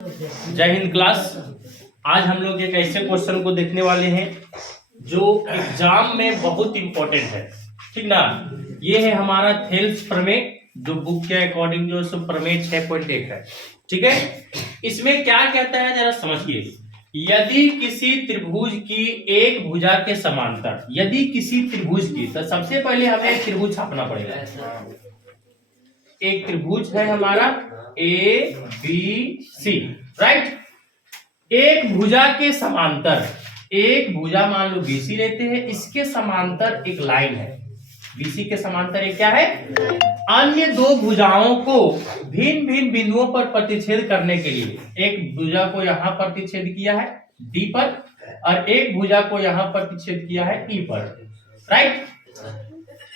जय हिंद क्लास। आज हम लोग एक ऐसे क्वेश्चन को देखने वाले हैं जो एग्जाम में बहुत इंपॉर्टेंट है, ठीक ना। ये है हमारा थेल्स प्रमेय, जो बुक के अकॉर्डिंग जो सो प्रमेय 6.1 है, ठीक है। इसमें क्या कहता है जरा समझिए। यदि किसी त्रिभुज की एक भुजा के समांतर, यदि किसी त्रिभुज की, तो सबसे पहले हमें एक त्रिभुज छापना पड़ेगा। एक त्रिभुज है हमारा ए बी सी, राइट। एक भुजा के समांतर, एक भुजा मान लो बीसी लेते हैं, इसके समांतर एक लाइन है। बीसी के समांतर एक क्या है? अन्य दो भुजाओं को भिन्न भिन्न बिंदुओं पर प्रतिच्छेद करने के लिए, एक भुजा को यहां प्रतिच्छेद किया है डी पर, और एक भुजा को यहां प्रतिच्छेद किया है ई पर, राइट।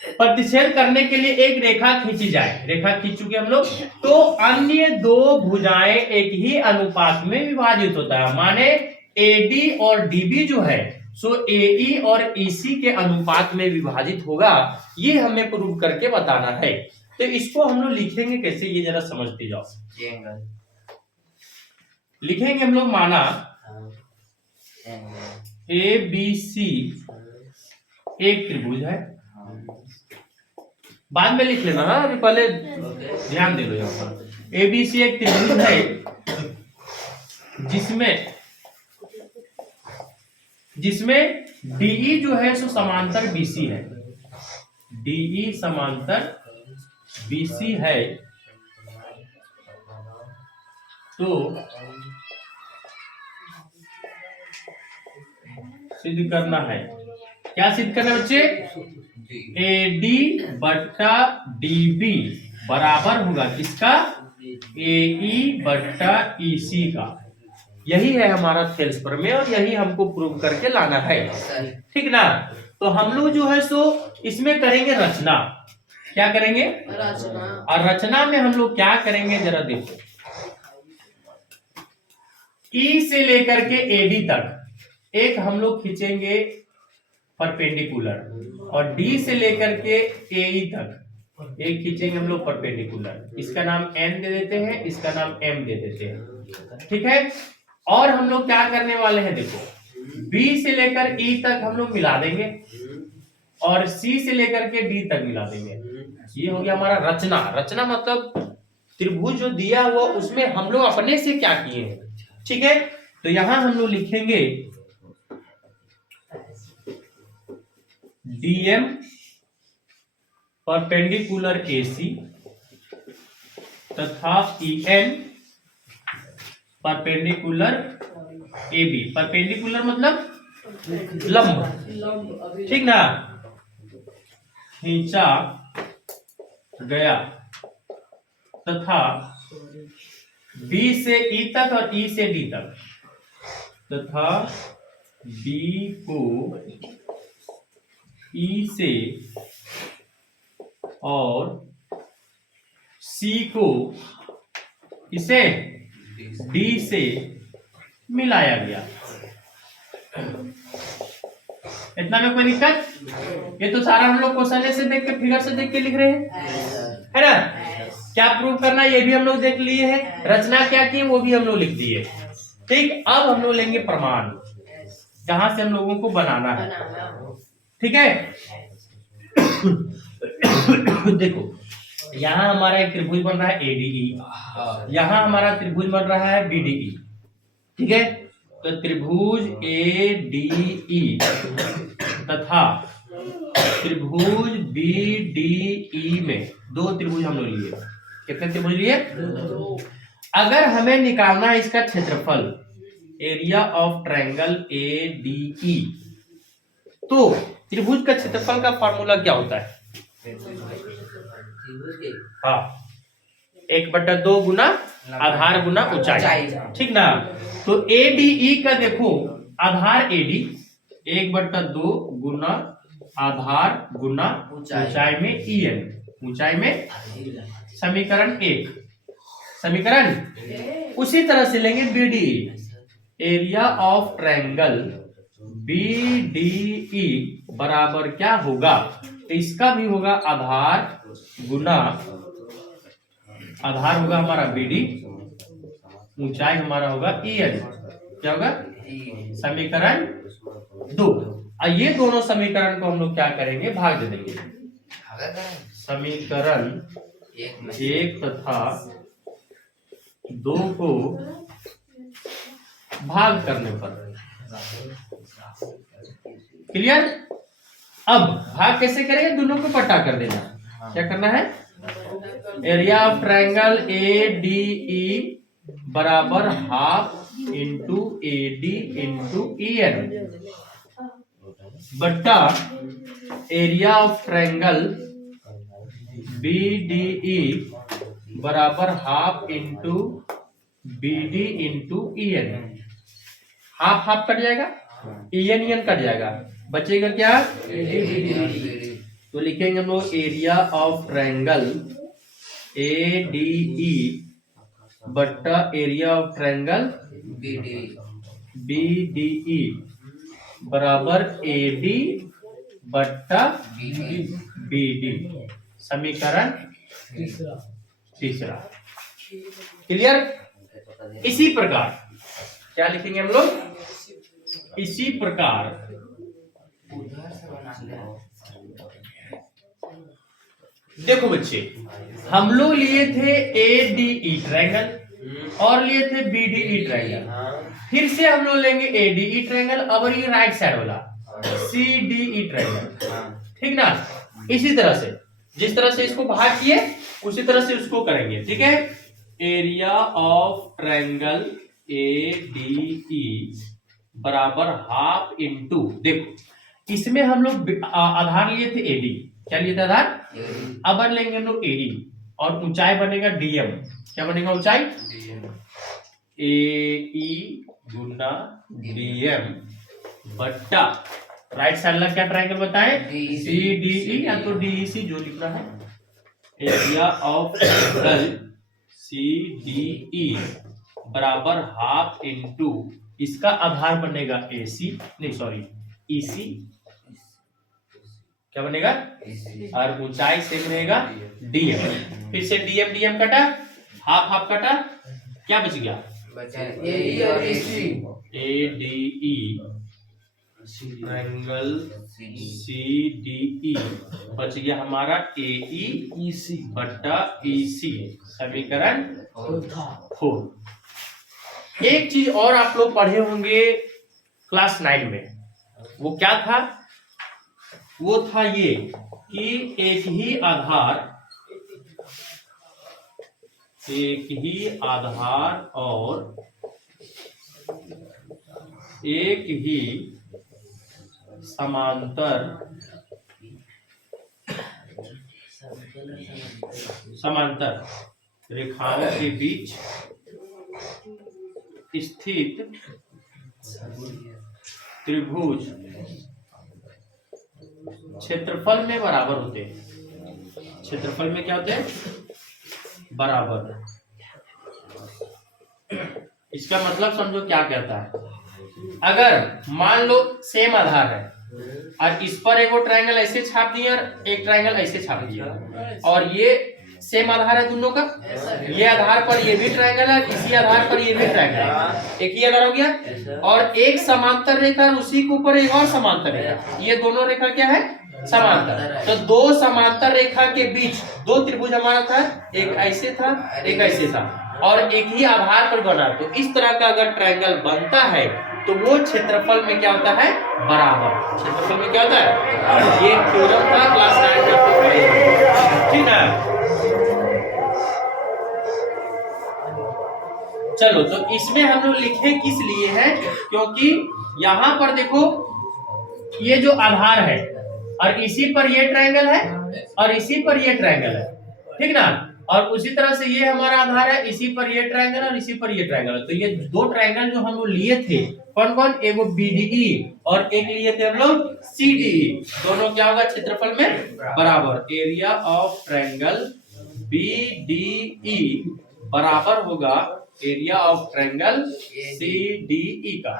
प्रतिच्छेद करने के लिए एक रेखा खींची जाए, रेखा खींच चुके हम लोग, तो अन्य दो भुजाएं एक ही अनुपात में विभाजित होता है। माने एडी और डीबी जो है सो एई और ईसी के अनुपात में विभाजित होगा। ये हमें प्रूव करके बताना है। तो इसको हम लोग लिखेंगे कैसे, ये जरा समझते जाओ। लिखेंगे हम लोग, माना ए बी सी एक त्रिभुज है, बाद में लिख लेना, हाँ अभी पहले ध्यान दे लो। यहाँ पर एबीसी एक त्रिभुज है जिसमें डीई जो है सो समांतर बीसी है, डीई समांतर बीसी है। तो सिद्ध करना है, क्या सिद्ध करना है बच्चे? एडी बट्टा डीबी बराबर होगा किसका? एई बट्टा ईसी का। यही है हमारा थेल्स प्रमेय और यही हमको प्रूव करके लाना है, ठीक ना। तो हम लोग जो है सो इसमें करेंगे रचना। क्या करेंगे? रचना। और रचना में हम लोग क्या करेंगे जरा देखो। ई से लेकर के एडी तक एक हम लोग खींचेंगे परपेंडिकुलर, और डी से लेकर के एई तक एक खींचेंगे हम लोग परपेंडिकुलर। इसका नाम एन दे देते हैं, इसका नाम एम दे देते हैं, ठीक है। और हम लोग क्या करने वाले हैं देखो, बी से लेकर ई तक हम लोग मिला देंगे और सी से लेकर के डी तक मिला देंगे। ये हो गया हमारा रचना। रचना मतलब त्रिभुज जो दिया हुआ उसमें हम लोग अपने से क्या किए हैं, ठीक है। तो यहां हम लोग लिखेंगे डीएम परपेंडिकुलर एसी तथा ईएन परपेंडिकुलर एबी। परपेंडिकुलर मतलब लंब, ठीक ना। खींचा गया तथा बी से ई तक और ई से डी तक, तथा बी को ई से और सी को इसे डी से मिलाया गया। इतना में कोई दिक्कत? ये तो सारा हम लोग क्वेश्चन से देख के, फिगर से देख के लिख रहे हैं, है ना। क्या प्रूव करना ये भी हम लोग देख लिए हैं, रचना क्या की वो भी हम लोग लिख दिए, ठीक। अब हम लोग लेंगे प्रमाण, जहां से हम लोगों को बनाना है, ठीक है। देखो यहाँ हमारा एक त्रिभुज बन रहा है एडीई, यहाँ हमारा त्रिभुज बन रहा है बीडीई, ठीक है। तो त्रिभुज एडीई तथा त्रिभुज बीडीई में दो त्रिभुज हम लोग लिए। कितने त्रिभुज लिए? अगर हमें निकालना है इसका क्षेत्रफल, एरिया ऑफ ट्रायंगल एडीई, तो त्रिभुज का क्षेत्रफल का फॉर्मूला क्या होता है? हाँ, 1/2 गुना आधार गुना ऊंचाई, ठीक ना। तो एडीई का देखो, आधार एडी 1/2 गुना आधार गुना ऊंचाई में ईएन, ऊंचाई में समीकरण 1, समीकरण। उसी तरह से लेंगे BDE, area of triangle BDE बराबर क्या होगा? तो इसका भी होगा आधार गुना, आधार होगा हमारा बीडी ऊंचाई हमारा होगा En। क्या होगा? समीकरण 2। और ये दोनों समीकरण को हम लोग क्या करेंगे? भाग दे देंगे। समीकरण 1 तथा 2 को भाग करने पर। क्लियर? अब भाग कैसे करेंगे? दोनों को पट्टा कर देना। क्या करना है? Area of triangle A D E बराबर half into A D into E N बट्टा area of triangle B D E बराबर half into B D into E N. Half half cut जाएगा, ई एन कट जाएगा, बचेगा क्या? तो लिखेंगे हम लोग area of triangle A D E बट्टा area of triangle B D E बराबर ए डी बट्टा बी डी। समीकरण तीसरा। क्लियर? इसी प्रकार क्या लिखेंगे हम लोग? इसी प्रकार देखो बच्चे, हम लोग लिए थे ए डी ई ट्रायंगल और लिए थे बी डी ई ट्रायंगल। फिर से हम लोग लेंगे ए डी ई ट्रायंगल, अब ये राइट साइड वाला सी डी ई ट्रायंगल। ठीक ना? इसी तरह से जिस तरह से इसको भाग किए उसी तरह से उसको करेंगे। ठीक है? Area of triangle A D E बराबर हाफ इंटू, देखो इसमें हम लोग आधार लिए थे एडी। क्या लिए थे आधार? अब लेंगे हम लोग एडी और ऊंचाई बनेगा डीएम। क्या बनेगा ऊंचाई? ए ई गुना डीएम बट्टा राइट साइड वाला क्या ट्रायंगल बताए? सी डी ई या तो डी सी जो लिखना है। Area of triangle C D E बराबर हाफ इंटू इसका आधार बनेगा एसी, नहीं सॉरी ईसी। क्या बनेगा? और ऊंचाई सेम रहेगा डीएम। फिर से डीएम डीएम कटा, हाफ हाफ कटा, क्या बच गया? A D E triangle C D E बच गया हमारा ए ई सी बट्टा ई सी। समीकरण 4। एक चीज और आप लोग पढ़े होंगे क्लास 9 में, वो क्या था? वो था ये कि एक ही आधार और एक ही समांतर रेखाओं के बीच स्थित त्रिभुज क्षेत्रफल में बराबर होते हैं। क्षेत्रफल में क्या होते हैं? बराबर। इसका मतलब समझो क्या कहता है? अगर मान लो सेम आधार है और इस पर एक ट्रायंगल ऐसे छाप दिया और एक ट्रायंगल ऐसे छाप दिया और ये सेम आधार है दोनों का, ये आधार पर ये भी ट्रायंगल है, इसी आधार पर ये भी ट्रायंगल है, एक ही आधार हो गया। और एक समांतर रेखा उसी के ऊपर एक और समांतर रेखा, ये दोनों रेखा क्या है? समांतर। तो दो समांतर रेखा के बीच दो त्रिभुज हमारा था, एक ऐसे था एक ऐसे था और एक ही आधार पर बना। तो इस तरह का अगर ट्रायंगल बनता है तो वो क्षेत्रफल में क्या होता है? बराबर। क्षेत्रफल में क्या होता है? ये थ्योरम था क्लास 9 में आपको पढ़ेंगे। ठीक है? चलो, तो इसमें हम लोग लिखे किस लिए हैं? क्योंकि यहाँ पर देखो ये जो आधार है और इसी पर ये ट्रायंगल है और इसी पर ये ट्रायंगल है, ठीक ना? और उसी तरह से ये हमारा आधार है, इसी पर ये ट्रायंगल और इसी पर ये ट्रायंगल है। तो ये दो ट्रायंगल जो हम लोग लिए थे कौन कौन? एक वो बीडीई और एक लिए थे हम लोग सीडीई। दोनों क्या होगा? क्षेत्रफल में बराबर। एरिया ऑफ ट्रायंगल बीडीई बराबर होगा एरिया ऑफ ट्रायंगल सीडीई का।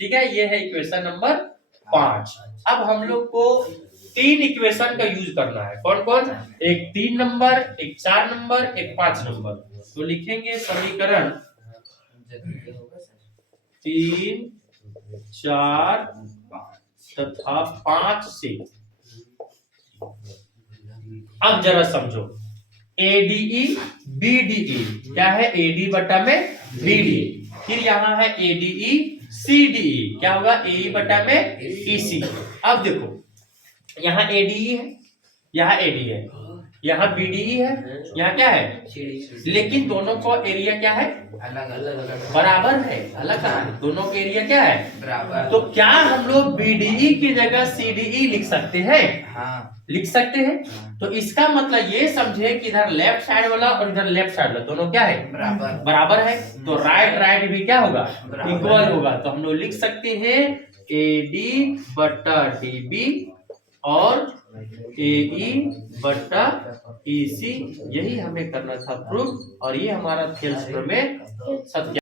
ठीक है? ये है इक्वेशन नंबर 5। अब हम लोग को 3 इक्वेशन का यूज करना है। कौन कौन? एक 3 नंबर, एक 4 नंबर, एक 5 नंबर। तो लिखेंगे समीकरण 3, 4 तथा 5 से। अब जरा समझो, ADE BDE क्या है? AD बटा में BD, फिर यहाँ है ADE CDE, क्या होगा? AE बटा में EC। अब देखो, यहाँ ADE है, यहाँ AD है, यहाँ BDE है, यहाँ क्या है? लेकिन दोनों का एरिया क्या है? अलग बराबर है, अलग है, दोनों का एरिया क्या है? बराबर। तो क्या हम लोग BDE की जगह CDE लिख सकते हैं? हाँ, लिख सकते हैं। तो इसका मतलब ये समझे कि इधर लेफ्ट साइड वाला और इधर लेफ्ट साइड वाला दोनों क्या है? बराबर बराबर है। तो राइट राइट भी क्या होगा? इक्वल होगा। तो हम लोग लिख सकते हैं AD बटा DB और AE बटा EC। यही हमें करना था प्रूफ, और ये हमारा थेल्स प्रमेय सत्य